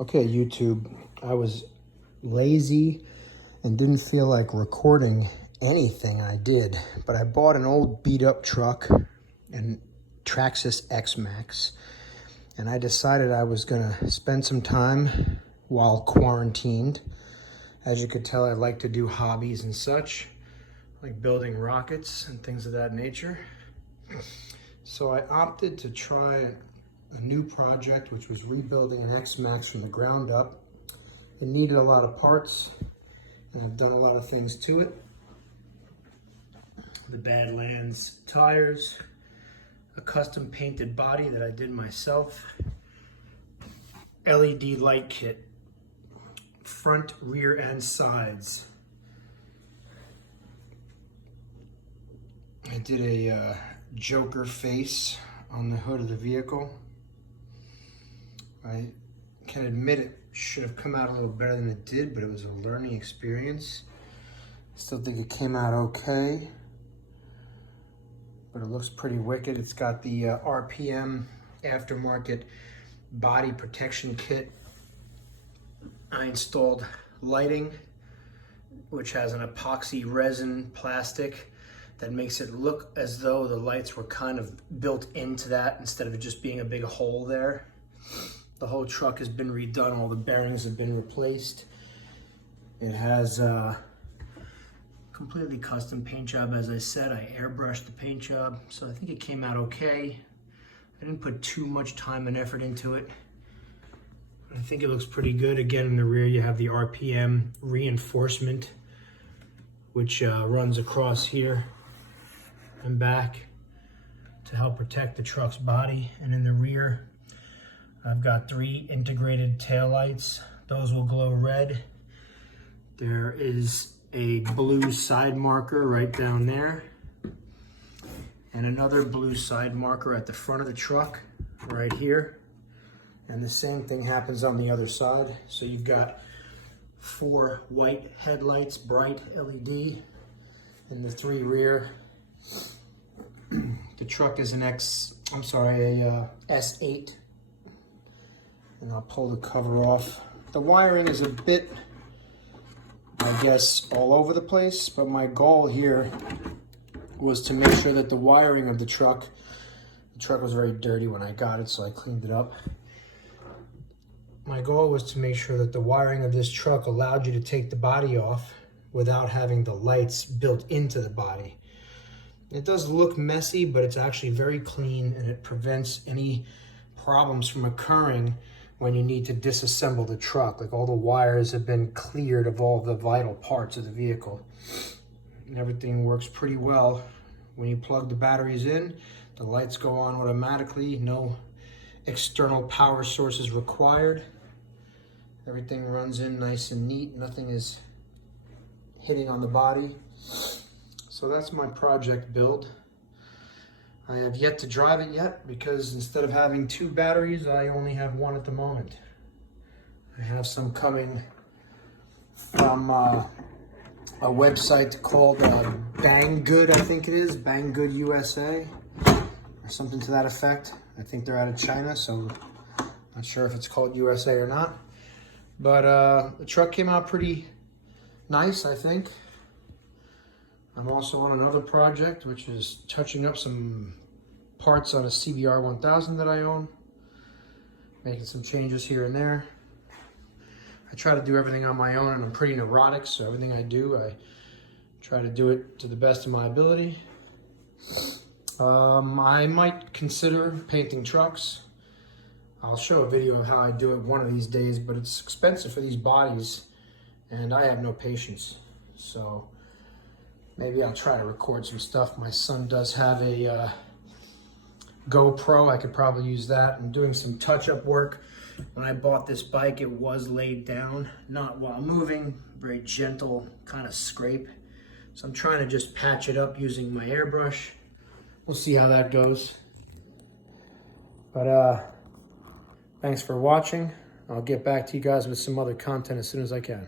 Okay, YouTube, I was lazy and didn't feel like recording anything I did, but I bought an old beat up truck and Traxxas X-Maxx, and I decided I was gonna spend some time while quarantined. As you could tell, I like to do hobbies and such, like building rockets and things of that nature. So I opted to try a new project, which was rebuilding an X-Maxx from the ground up. It needed a lot of parts, and I've done a lot of things to it. The Badlands tires, a custom painted body that I did myself, LED light kit, front, rear, and sides. I did a Joker face on the hood of the vehicle. I can admit it should have come out a little better than it did, but it was a learning experience. I still think it came out okay, but it looks pretty wicked. It's got the RPM aftermarket body protection kit. I installed lighting, which has an epoxy resin plastic that makes it look as though the lights were kind of built into that instead of it just being a big hole there. The whole truck has been redone. All the bearings have been replaced. It has a completely custom paint job. As I said, I airbrushed the paint job, so I think it came out okay. I didn't put too much time and effort into it. I think it looks pretty good. Again, in the rear, you have the RPM reinforcement, which runs across here and back to help protect the truck's body. And in the rear, I've got 3 integrated taillights. Those will glow red. There is a blue side marker right down there, and another blue side marker at the front of the truck right here. And the same thing happens on the other side. So you've got 4 white headlights, bright LED, and the 3 rear. The truck is an S8. And I'll pull the cover off. The wiring is a bit, I guess, all over the place, but my goal here was to make sure that the wiring of the truck was very dirty when I got it, so I cleaned it up. My goal was to make sure that the wiring of this truck allowed you to take the body off without having the lights built into the body. It does look messy, but it's actually very clean, and it prevents any problems from occurring when you need to disassemble the truck. Like, all the wires have been cleared of all the vital parts of the vehicle. And everything works pretty well. When you plug the batteries in, the lights go on automatically. No external power sources required. Everything runs in nice and neat. Nothing is hitting on the body. So that's my project build. I have yet to drive it yet because instead of having 2 batteries, I only have 1 at the moment. I have some coming from a website called Banggood, I think it is, Banggood USA, or something to that effect. I think they're out of China, so not sure if it's called USA or not. But the truck came out pretty nice, I think. I'm also on another project, which is touching up some parts on a CBR 1000 that I own, making some changes here and there. I try to do everything on my own, and I'm pretty neurotic, so everything I do, I try to do it to the best of my ability. I might consider painting trucks. I'll show a video of how I do it one of these days, but it's expensive for these bodies, and I have no patience. So maybe I'll try to record some stuff. My son does have a GoPro. I could probably use that. I'm doing some touch-up work. When I bought this bike, it was laid down, not while moving, very gentle kind of scrape. So I'm trying to just patch it up using my airbrush. We'll see how that goes. But thanks for watching. I'll get back to you guys with some other content as soon as I can.